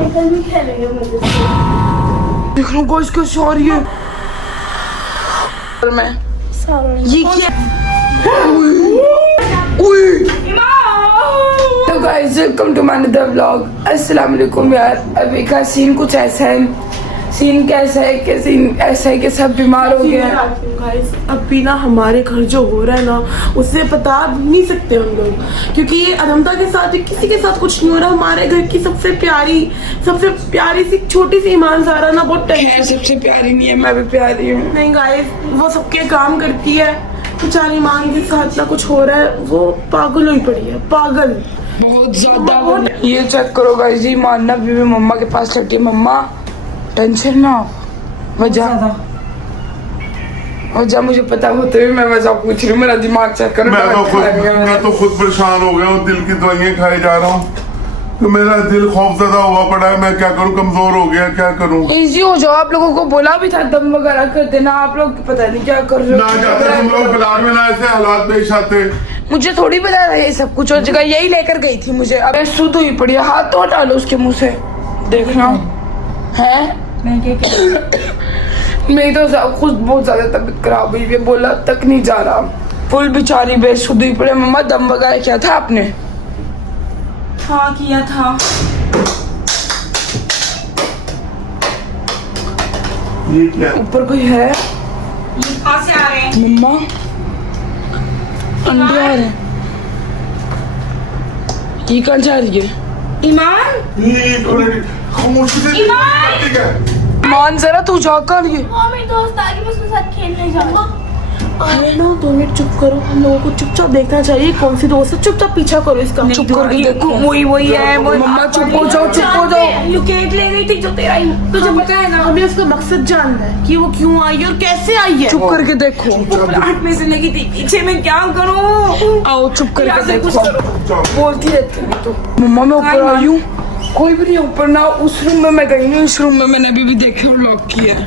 Uncle भी खेलेंगे मुझे। देख लो गाइस कैसे आ रही है। और मैं ये क्या? Hello guys, welcome to my another vlog. अस्सलाम वालेकुम यार। अभी का सीन कुछ ऐसा है। सीन कैसा है कि सीन ऐसा है कि सब बीमार हो गए हैं गाइस। अभी ना हमारे घर जो हो रहा है ना उससे बता नहीं सकते हम लोग, क्योंकि अनंता के साथ भी किसी के साथ कुछ नहीं हो रहा। हमारे घर की सबसे प्यारी सी छोटी सी ईमान ज़ारा ना बहुत है। सबसे प्यारी नहीं है, मैं भी प्यारी हूँ। नहीं गाइस, वो सबके काम करती है। बेचारी ईमान के साथ ना कुछ हो रहा है, वो पागल हुई पड़ी है, पागल बहुत ज्यादा। ये चेक करो गाइस, ये मानना भी मम्मा के पास चलती है। मम्मा टेंशन ना वजह मुझे पता होते हुए मैं वजह पूछ रही हूँ। मेरा दिमाग चेक करो। मैं तो खुद परेशान हो गया हूँ। दिल की दवाइयाँ खाए जा रहा हूँ तो मेरा दिल खौफजदा हुआ पड़ा है। मैं क्या करूँ, कमजोर हो गया, क्या करूँ। इजी हो जाओ। आप लोगों को बोला भी था दम वगैरह कर देना, आप लोग पता नहीं क्या कर रहे हो। ना जाते तुम लोग बिलार में, ना ऐसे हालात पेश आते। मुझे थोड़ी पता था ये सब कुछ हो जगह। यही लेकर गई थी मुझे। अब सुध हुई पड़ी है। हाथ तो हटा लो उसके मुंह से। देखना है मेरी तो खुद बहुत ज्यादा तबीयत खराब हुई है। बोला तक नहीं जा रहा। फुल बेचारी बेसुध हुई पड़ी। मम्मा दम वगैरह क्या था आपने? हाँ किया था। ये क्या? ऊपर कोई है? ये कहाँ से आ रहे हैं? मम्मा अंडे आ रहे हैं। ये कहाँ जा रही है? ईमान, ये खामोशी से ठीक है। मान जरा तू जा कर ये। वो मेरी दोस्त आ गई, मैं उसके साथ खेलने जाऊंगा। अरे ना 2 मिनट चुप करो। हम लोगों को चुपचाप देखना चाहिए कौन सी दोस्त है। चुपचाप पीछा करो इसका। चुप करके देखो। वही है। मम्मा चुप हो जाओ, चुप हो जाओ। यू केक ले गई थी जो तेरा ही, तुझे पता है ना। हमें उसका मकसद जानना है कि वो क्यों आई और कैसे आई है। चुप करके देखो। फ्लैट में से लगी थी पीछे, मैं क्या करूँ। आओ चुप करके कुछ देखो। करो। बोलती रहती है तो। मम्मा मैं ऊपर आई हूँ। कोई भी नहीं ऊपर ना। उस रूम में मैं गई नहीं। इस रूम में मैंने अभी भी देखे लॉक किया है।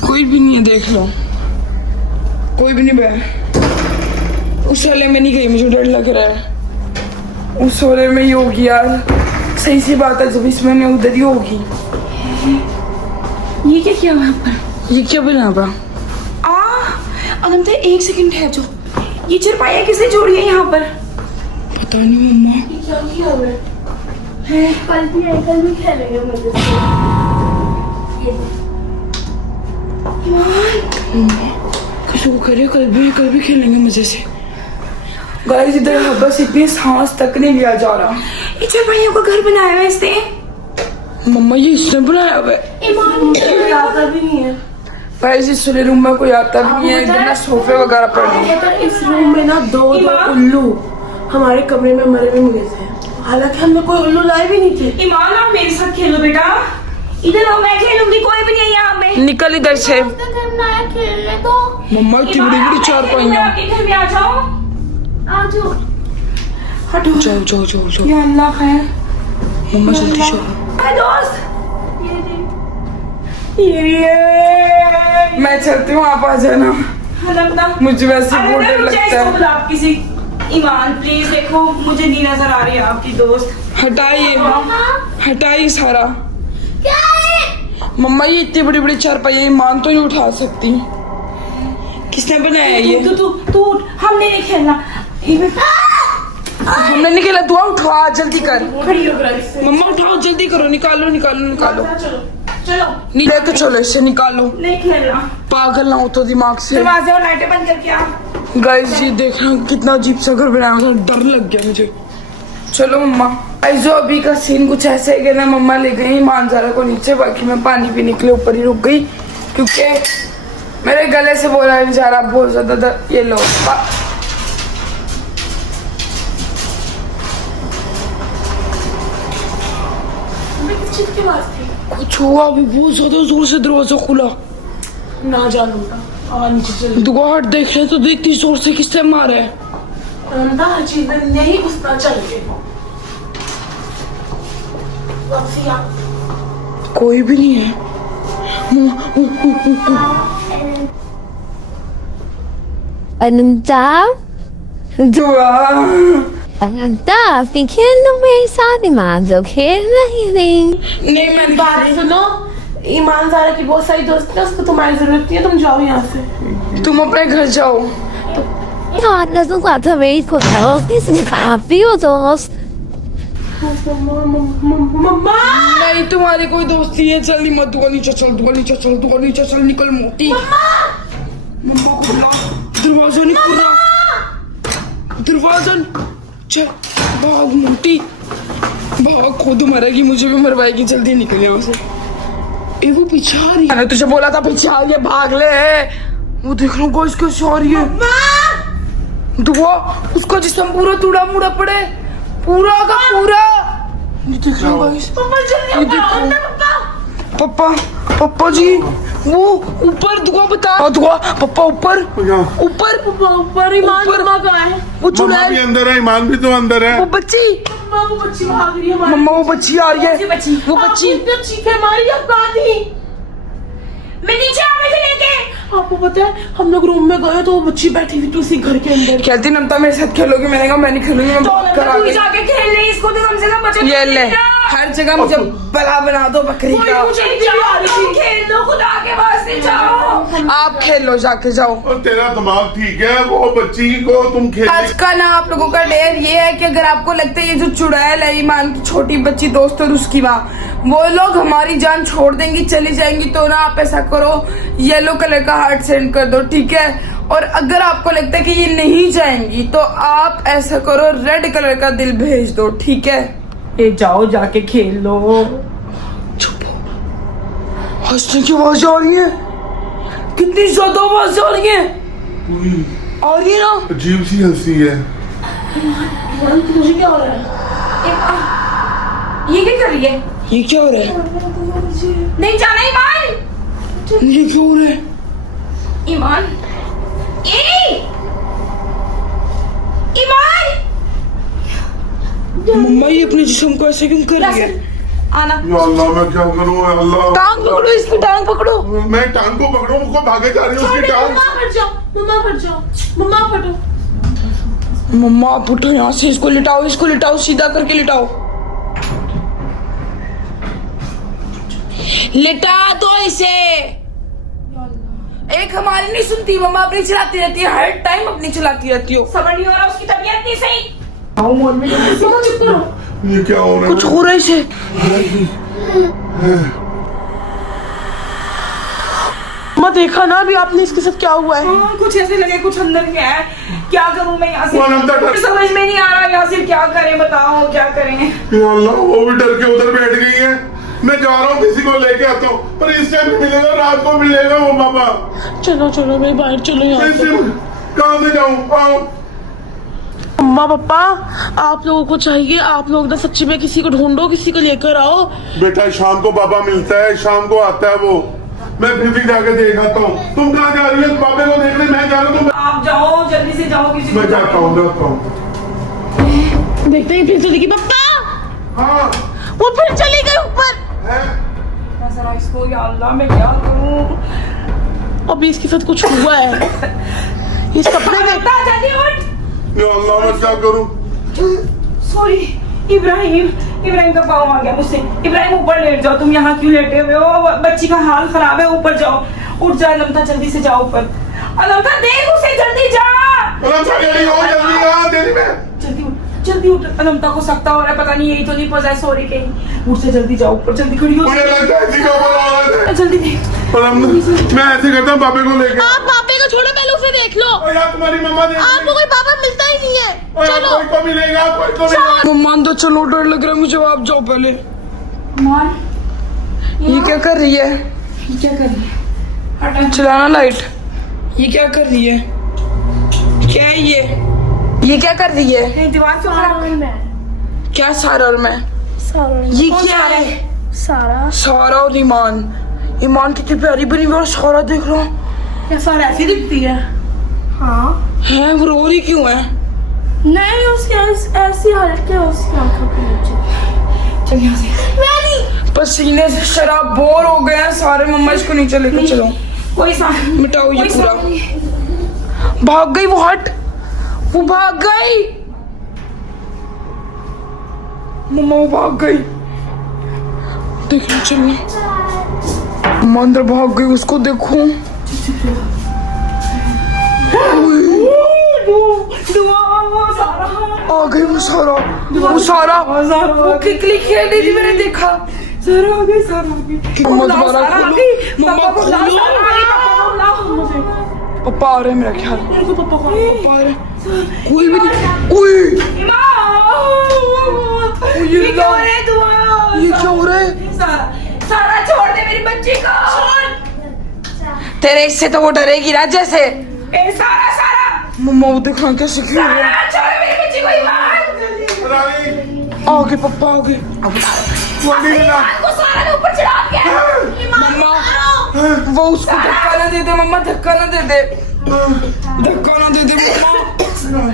कोई भी नहीं है, देख लो। कोई भी नहीं है। उस वाले में नहीं गई, मुझे डर लग रहा है। उस वाले में ही होगी यार। सही सी बात है, जब इसमें नहीं उधर ही होगी। ये क्या किया वहाँ पर? ये क्या बना पा? अनंता 1 सेकंड है जो ये चरपाया किसने जोड़ी है यहाँ पर? पता नहीं मम्मा। ये क्या किया हुआ है? कल भी अंकल भी खेलेंगे मुझे। किसी को करे कल भी खेलेंगे मजे से। गाइस इधर बस इतनी सांस तक नहीं लिया जा रहा। ये चरपाइयों का घर बनाया हुआ है इसने। मम्मा ये इसने बनाया हुआ है। ईमान कोई आता भी नहीं है। गाइस इस वाले रूम में कोई आता भी नहीं है। इधर ना सोफे वगैरह पड़े हैं। पता है, इस रूम में ना दो उल्लू हमारे कमरे में मरे हुए मिले थे। हालांकि हमने कोई उल्लू लाए भी नहीं थे। ईमान आप मेरे साथ खेलो बेटा। इधर आओ, मैं खेलूंगी। कोई भी नहीं है यहाँ पे। निकल इधर से। उसका घर बनाया, खेलने दो। मम्मा इतनी बड़ी बड़ी चारपाइयाँ। आपके घर में आ जाओ। आ जाओ। हटो। जाओ। या अल्लाह खैर। मम्मा जल्दी चलो। हाय दोस्त। मैं चलती हूँ, आप आ जाना। मुझे वैसे बहुत डर लगता है। आप किसी ईमान प्लीज देखो, मुझे नहीं नजर आ रही है आपकी दोस्त। हटाइए सारा। क्या है? मम्मा ये इतनी बड़ी बड़ी चारपाइयाँ ईमान तो नहीं उठा सकती। किसने बनाया ये? तू हमने नहीं खेलना। हमने नहीं खेला। तू उठा जल्दी कर। खड़ी हो गई। मम्मा उठाओ जल्दी करो। निकालो। चलो नहीं लेके चलो इसे। निकालो। नहीं खेलना। पागल ना हो तो दिमाग से। दरवाजे और लाइटें बंद करके आ। गाइस ये देखना कितना अजीब सा घर बनाया था। डर लग गया मुझे। चलो मम्मा। गाइस जो अभी का सीन कुछ ऐसे है कि ना मम्मा ले गई मानजारा को नीचे। बाकी मैं पानी पीने के लिए ऊपर ही रुक गई क्योंकि मेरे गले से बोला नहीं जा रहा बहुत ज्यादा। ये लो कुछ हुआ अभी। बहुत ज्यादा जोर से दरवाजा खुला। ना जानू नीचे चल। दुआ हट देख रहे तो देखती जोर से किससे मारा है। अनंता हर चीज में नहीं घुसना चाहिए। कोई भी नहीं है। अनंता दुआ अनंता अपनी खेल लो मेरे साथ, ईमान जो खेल नहीं रही। नहीं मैं बात सुनो, ईमान ज़ारा की बहुत सारी दोस्त है, उसको तुम्हारी जरूरत नहीं है, तुम जाओ यहाँ से। तुम अपने घर जाओ। यार नजर आता मेरी को किसने काफी हो दोस्त। मम्मा नहीं तुम्हारी कोई दोस्ती है, जल्दी मत दुआ नीचे चल, दुआ नीचे चल, दुआ नीचे चल, निकल मोटी। मम्मा को बुला, दरवाजा नहीं खुल रहा, दरवाजा चल, भाग मोटी भाग, खुद मरेगी मुझे भी मरवाएगी, जल्दी निकले उसे। ए वो पीछे आ रही है, मैंने तुझे बोला था पीछे आ रही है, भाग ले। वो देख लो गोश कैसे आ रही है। दुआ उसका जिस्म पूरा टूटा मुड़ा पड़े, पूरा का पूरा। ये देख लो गाइस, ये देखो पापा, पापा जी वो ऊपर, दुआ बता, दुआ पापा ऊपर ऊपर ऊपर ईमान मम्मा का है। वो मम्मा चुड़ैल, भी अंदर है, ईमान भी तो अंदर है। वो बच्ची, मम्मा वो बच्ची भाग रही है हमारी। मम्मा वो बच्ची आ रही है, वो बच्ची। इतनी चीखें मारी, अब कहाँ थी? मैं नीचे आ रही थी लेके। आपको पता है हम लोग रूम में गए तो वो बच्ची बैठी थी उसी घर के अंदर। कहती नमता मेरे साथ खेलोगी, मैंने कहा मैं नहीं खेलूंगी, मैं भाग कर आ तू गई। जाके खेल ले इसको, तो कम से कम बचे। ये ले, हर जगह मुझे बला बना दो बकरी का। खेल लो, खुदा के वास्ते जाओ। आप खेलो, जाके जाओ। और तेरा दिमाग ठीक है, वो बच्ची को तुम खेल। आज का ना आप लोगों का डेयर ये है कि अगर आपको लगता है ये जो चुड़ैल है ईमान की छोटी बच्ची दोस्त और उसकी माँ, वो लोग हमारी जान छोड़ देंगी, चली जाएंगी, तो ना आप ऐसा करो, येलो कलर का हार्ट सेंड कर दो, ठीक है। और अगर आपको लगता है कि ये नहीं जाएंगी तो आप ऐसा करो, रेड कलर का दिल भेज दो, ठीक है। ये जाओ जाके खेल लो। हंसने की आवाज आ रही है, कितनी ज्यादा आवाज आ रही है, आ रही है ना। अजीब सी हंसी है। मुझे क्या हो रहा है? ये क्या कर रही है? ये क्या हो रहा है, नहीं जाना ईमान। ये क्यों हो रहा है। ईमान, ईमान, मम्मा ये अपने जिस्म को ऐसे क्यों कर रही है। आना। या अल्लाह मैं क्या करूं, या अल्लाह। टांग पकड़ो, इसकी टांग पकड़ो। मैं टांग को पकड़ूं, मुझको भागे जा रही हूँ उसकी टांग। मम्मा फट जाओ, मम्मा फट जाओ, मम्मा फटो। मम्मा आप उठो यहाँ से, इसको लिटाओ, इसको लिटाओ, सीधा करके लिटाओ, लिटा दो इसे। एक हमारी नहीं सुनती, मम्मा अपनी चलाती रहती है, हर टाइम अपनी चलाती रहती हो। समझ नहीं हो रहा, उसकी तबीयत नहीं सही। मम्मा चुप करो। ये क्या हो रहा है? कुछ हो रहा है इसे। मम्मा देखा ना अभी आपने इसके साथ क्या हुआ है? कुछ ऐसे लगे कुछ अंदर क्या है, क्या करूं मैं यहाँ से? वो अनंता डर- समझ में नहीं आ रहा यहाँ से क्या करें, बताओ क्या करें। या अल्लाह, वो भी डर के उधर बैठ गई है। मैं जा रहा हूँ, किसी को लेके आता हूँ, पर इस टाइम मिलेगा, रात को मिलेगा वो बाबा। चलो चलो मेरे बाहर चलो यहाँ इस से। टाइम कहाँ से जाऊँ? आओ। मम्मा पापा आप लोगों को चाहिए, आप लोग ना सच्ची में किसी को ढूंढो, किसी को लेकर आओ। बेटा शाम को बाबा मिलता है, शाम को आता है वो, मैं फिर भी जाके देख आता हूँ। तुम कहाँ जा रही हो? बाबे को देखने मैं जा रहा हूँ। आप जाओ, जल्दी से जाओ, किसी को मैं जाता हूँ। देखते ही फिर चली गई पापा, हाँ वो फिर चली गई ऊपर। है? जरा इसको, या अल्लाह मैं क्या करूं। अभी इसके साथ कुछ हुआ है, ये सपने में। बेटा जल्दी उठ। या अल्लाह मैं क्या करूँ? सॉरी इब्राहिम, इब्राहिम का पाँव आ गया मुझसे। इब्राहिम ऊपर लेट जाओ, तुम यहाँ क्यों लेटे हुए हो? बच्ची का हाल खराब है, ऊपर जाओ, उठ जा अलमता, जल्दी से जाओ ऊपर। अलमता देख उसे, जल्दी जा, जल्दी आ, तेरी में। जल्दी उठ, जल्दी उठ। अलमता को सकता हो रहा है, पता नहीं यही तो नहीं पहुंचा है, सॉरी कहीं। उठ से जल्दी जाओ ऊपर, जल्दी खड़ी हो, मुझे लगता है इसी का ऊपर आ रहा है। जल्दी देख। मैं ऐसे करता हूँ, पापे को लेके। आप पापे को छोड़ो, पहले उसे देख लो। और यार तुम्हारी मम्मा देख आपको कोई पापा मिलता ही नहीं है। और यार चलो कोई को मिलेगा, कोई को मिलेगा। मम्मा तो चलो, डर लग रहा है मुझे, आप जाओ पहले। मान, ये क्या कर रही है, ये क्या कर रही है? हटा। चलाना लाइट। ये क्या कर रही है, क्या है ये क्या कर रही है, दीवार से क्या सारा और मैं, ये क्या है? सारा और ईमान, ईमान कितनी प्यारी बनी हुई है, और सारा देख लो क्या सारा ऐसी दिखती है? है, वो रो रही क्यों है? नहीं, उसकी ऐसी हालत है, उसकी आंखों के नीचे। चल यहाँ से। पसीने से शराब बोर हो गए हैं सारे, मम्मा इसको नीचे लेके चलो, कोई सा मिटाओ ये कोई पूरा। सा नहीं। भाग गई वो, हट, वो भाग गई। मम्मा वो भाग गई। देख लो चलो। मम्मा अंदर भाग गई, उसको देखो। आ गई वो सारा। वो किकली खेल रही थी, मैंने देखा। सारा आ गई, सारा आ गई। मम्मा दोबारा सारा आ खोलो। गई। मम्मा पापा को बुलाओ, खोलो। सारा आ गई, पापा को बुलाओ। पापा आ रहे हैं मेरा ख्याल। पापा को पापा आ रहे हैं। कोई भी नहीं। ओए ये क्या हो रहा है दुआ? ये क्या हो रहा है? सारा छोड़ दे मेरी बच्ची को। तेरे इससे तो वो डरेगी ना जैसे। ए सारा सारा मम्मा वो देखा कैसे खेल रहे हैं। सारा छोड़ मेरी बच्ची को ईमान। रानी आगे पापा आगे। वो नहीं मिला। ईमान को सारा ने ऊपर चढ़ा दिया। मम्मा वो उसको धक्का ना दे दे। मम्मा धक्का ना दे दे। धक्का ना दे दे मम्मा।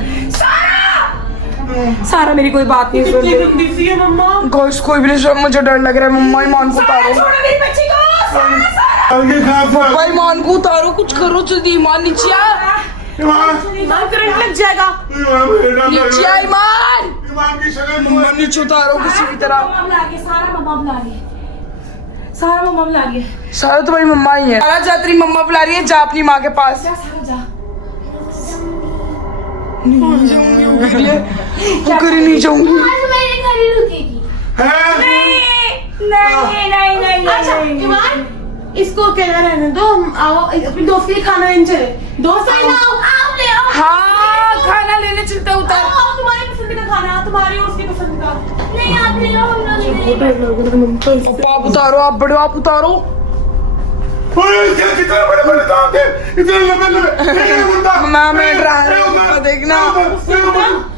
सारा मेरी कोई बात नहीं सुन रही। गंदी सी है मम्मा। गाइस कोई भी नहीं, मुझे डर लग रहा है। मम्मा ईमान को सारा उतारो। छोड़ो मेरी बच्ची को। सारा आगे कहाँ था? भाई ईमान को उतारो, कुछ करो जल्दी। ईमान नीचे आ। ईमान ईमान करंट लग जाएगा। ईमान मुझे डर लग नीचे आ रहा है। ईमान। ईमान की शक्ल मम्मा नीचे उतारो किसी भी तरह। मम्मा बुला के सारा मम्मा बुला के सारा मम्मा बुला के सारा तुम्हारी मम्मा ही है। सारा जा तेरी मम्मा बुला रही है, जा अपनी माँ के पास। जा सारा जा। नहीं जाऊंगी वो कह रही है। वो कह रही नहीं जाऊंगी। आज मेरे घर ही रुकेगी। हैं? नहीं नहीं नहीं अच्छा ईमान, इसको कहना रहने दो। हम आओ अपनी दोस्त के लिए खाना लेने चले। दोस्त आई ना, आओ ले आओ। हाँ खाना लेने चलते उतार। आओ, तुम्हारी पसंद का खाना, तुम्हारी और उसकी पसंद का। नहीं आप ले लो, हम लोग नहीं। आप उतारो, आप बड़े आप उतारो। ओए, इसके कितने बड़े बड़े दांत हैं, इतने लंबे लंबे। ये मुंडा। मैं डरा रही हूँ, ये देखना।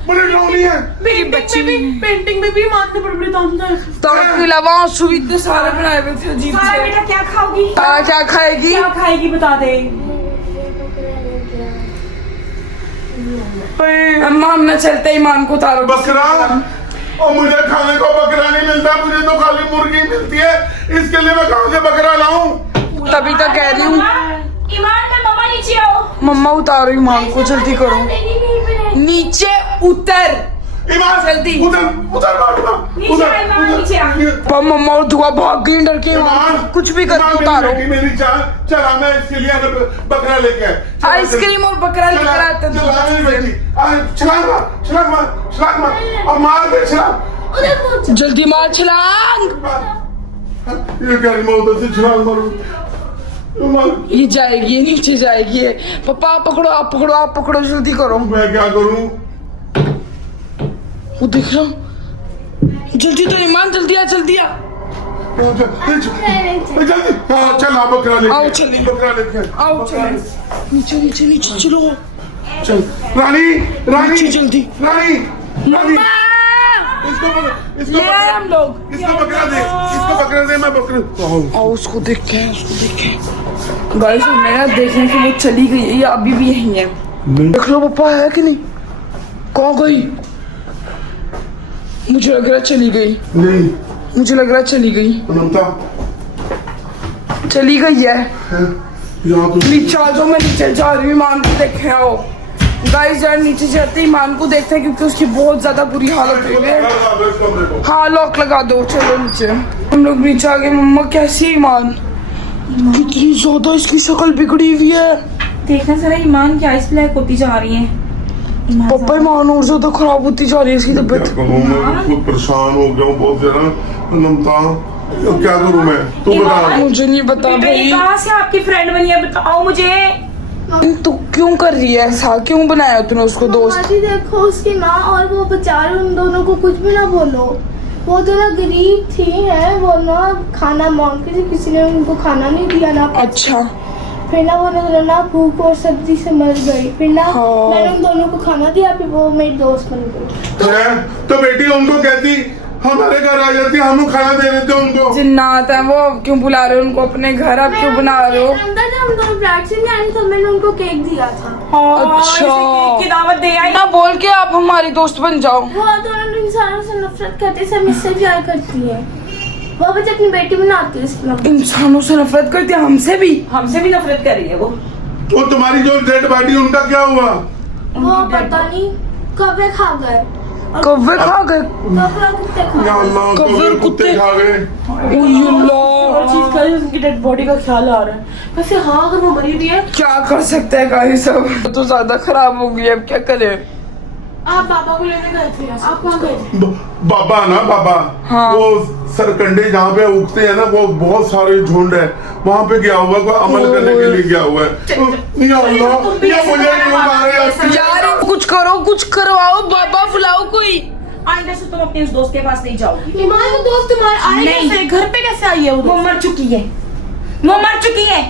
बड़े डरावनी है। मेरी बच्ची भी पेंटिंग में भी मारने बड़े बड़े दांत हैं। दांत के अलावा आंसू भी इतने सारे बनाए हुए थे अजीब सारा से। बेटा क्या खाओगी? क्या खाएगी? क्या खाएगी बता दे। अम्मा हम ना चलते ईमान को उतारो। बकरा और मुझे खाने को बकरा नहीं मिलता, मुझे तो खाली मुर्गी मिलती है। इसके लिए मैं कहाँ से बकरा लाऊं? तभी तो कह रही हूँ। ईमान में मम्मा नीचे आओ। मम्मा उतारो ईमान को, जल्दी करो। तेरी नहीं बने। नीचे उतर ईमान जल्दी। उधर उधर मारूंगा। नीचे आ, ईमान नीचे आ। मम्मा और धुआं भाग गई डर के। ईमान कुछ भी करके उतारो। मेरी जान चला, मैं इसके लिए बकरा लेके आया। चला, आइसक्रीम और बकरा लेकर आते चला, मेरी बेटी। छलांग मार, छलांग मार, छलांग मार और मार दे छलांग। उधर पूछ। जल्दी मार छलांग। ये क्या मैं उधर से छलांग मारूं? मार। ये जाएगी, ये नीचे जाएगी। पापा आप पकड़ो, आप पकड़ो, आप पकड़ो, जल्दी करो। मैं क्या करूं? वो देख रहा हूँ। जल्दी तो ईमान, जल्दी आ, जल्दी आ। जल्दी हाँ चल, आप बकरा लेके आओ, चलिए। बकरा लेके आओ चलो, नीचे नीचे नीचे चलो। चल रानी, रानी नीचे जल्दी। रानी, रानी इसको ले आए हम लोग। इसको बकरा दे, इसको बकरा दे, मैं बकरा। आओ उसको देखते हैं, उसको देखें। गाइस मेरा देखने के लिए चली गई है, ये अभी भी यही है। देख लो पापा है कि नहीं, कहाँ गई? मुझे लग रहा है चली गई। नहीं मुझे लग रहा है चली गई। अनंता चली गई है। यहाँ तो नीचे आ जाओ, मैं नीचे जा रही हूँ। ईमान को देखे आओ। गाइस यार नीचे जाते ही ईमान को देखते हैं क्योंकि उसकी बहुत ज्यादा बुरी हालत हुई है। कमरे को। हाँ लॉक लगा दो, चलो नीचे। हम लोग नीचे आ गए। मम्मा कैसी है ईमान? कितनी ज्यादा इसकी शक्ल बिगड़ी हुई है। देखना जरा ईमान की आइस ब्लैक होती जा रही है। पापा ईमान और ज्यादा खराब होती जा रही है इसकी क्या तबीयत। कहूँ, मैं खुद परेशान हो गया हूँ बहुत ज्यादा। अनंता अब क्या करूँ मैं, तू बता। मुझे नहीं बता बेटा ये भाई। कहाँ से आपकी फ्रेंड बनी है, बताओ मुझे। तू क्यों कर रही है ऐसा? क्यों बनाया तूने उसको दोस्त? माजी देखो उसकी माँ और वो बेचारे, उन दोनों को कुछ भी ना बोलो। वो दोनों गरीब थी है, वो ना खाना मांगती थी, किसी ने उनको खाना नहीं दिया ना। अच्छा फिर ना वो ना भूख और सब्जी से मर गई। फिर ना हाँ। मैंने उन दोनों को खाना दिया, फिर वो मेरी दोस्त बन गई। तो बेटी उनको कहती हमारे घर आ जाती, हम खाना दे देते उनको। जिन्नात है वो, अब क्यों बुला रहे हो उनको अपने घर? अब क्यों बना रहे हो? अंदर जब हम दोनों फ्लैट से नहीं आए तो मैंने उनको केक दिया था। अच्छा। केक की दावत दे आई। ना बोल के आप हमारी दोस्त बन जाओ। वो दोनों इंसानों से नफरत करते, सब मुझसे प्यार करती है। वो बच्चे अपनी बेटी बनाती है इसलिए। इंसानों से नफरत करती है, हमसे भी। हमसे भी नफरत कर रही है वो। वो तुम्हारी जो डेड बॉडी उनका क्या हुआ? वो पता नहीं कब खा गए। कौवे खा गए कपड़ा कुत्ते खा या अल्लाह कब्र कब्र कुत्ते कुत्ते। खा गए। और चीज का ही उनकी डेड बॉडी का ख्याल आ रहा है। वैसे हाँ अगर वो मरी हुई है, क्या कर सकते हैं गाइस, सब तो ज्यादा खराब हो गई, अब क्या करें। आप बाबा को लेने गए थे, आप कहाँ गए थे? बाबा ना बाबा, हाँ। वो सरकंडे जहाँ पे उगते हैं ना, वो बहुत सारे झुंड है, वहाँ पे गया हुआ, कोई अमल करने के लिए गया हुआ है। या अल्लाह, या मुझे नहीं मारे यार कुछ करो, कुछ करवाओ, बाबा बुलाओ कोई। आइंदा से तुम अपने उस दोस्त के पास नहीं जाओगी। ईमान वो दोस्त तुम्हारे आए नहीं। कैसे, घर पे कैसे आई है वो वो दोस्त? मर चुकी है, वो मर चुकी है।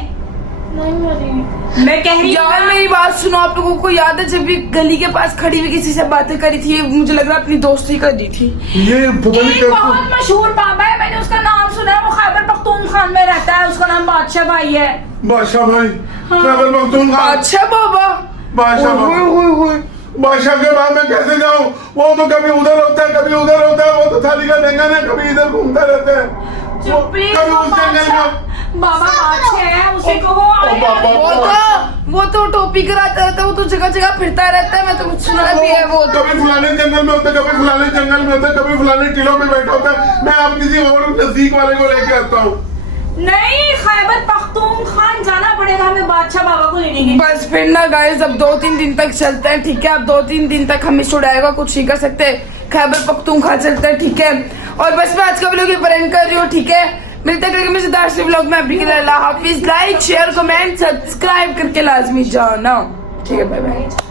नहीं मरी। मैं कह रही यार हूँ मेरी बात सुनो, आप लोगों को याद है जब भी गली के पास खड़ी हुई किसी से बातें करी थी, मुझे लग रहा है अपनी दोस्ती कर दी थी। ये पता नहीं एक क्या बहुत मशहूर बाबा है, मैंने उसका नाम सुना है, वो खैबर पख्तूनख्वा में रहता है, उसका नाम बादशाह भाई है। बादशाह भाई, खैबर पख्तूनख्वा, अच्छा बाबा, बादशाह भाई। बादशाह के बाद मैं कैसे जाऊँ? वो तो कभी उधर होता है, कभी उधर होता है, वो तो थाली का बैंगन है, कभी इधर घूमता रहता है। वो प्लीज कभी उस जंगल में, बाबा बादशाह है, उसे कहो आए। वो तो टोपी कराता रहता है, वो तो जगह जगह फिरता रहता है, मैं तो सुना भी है वो। कभी फलाने जंगल में होता है, कभी फलाने जंगल में होता है, कभी फलाने टीलों में बैठा होता है। मैं अब किसी और नजदीक वाले को लेके आता हूँ। नहीं, खैबर पख्तूनख्वा जाना पड़ेगा हमें बादशाह बाबा को लेने के। बस फिर ना गाइस, अब 2-3 दिन तक चलते हैं, ठीक है। अब 2-3 दिन तक हमें छुड़ाएगा, कुछ नहीं कर सकते। खैबर पख्तूनख्वा चलते हैं, ठीक है। और बस मैं आज का व्लॉग ये प्रैंक कर रही हूँ, ठीक है। मिलते हैं मैं सिद्धार्थ व्लॉग में, अभी के लिए अल्लाह हाफिज। लाइक शेयर कमेंट सब्सक्राइब करके लाजमी जाना, ठीक है। Bye bye.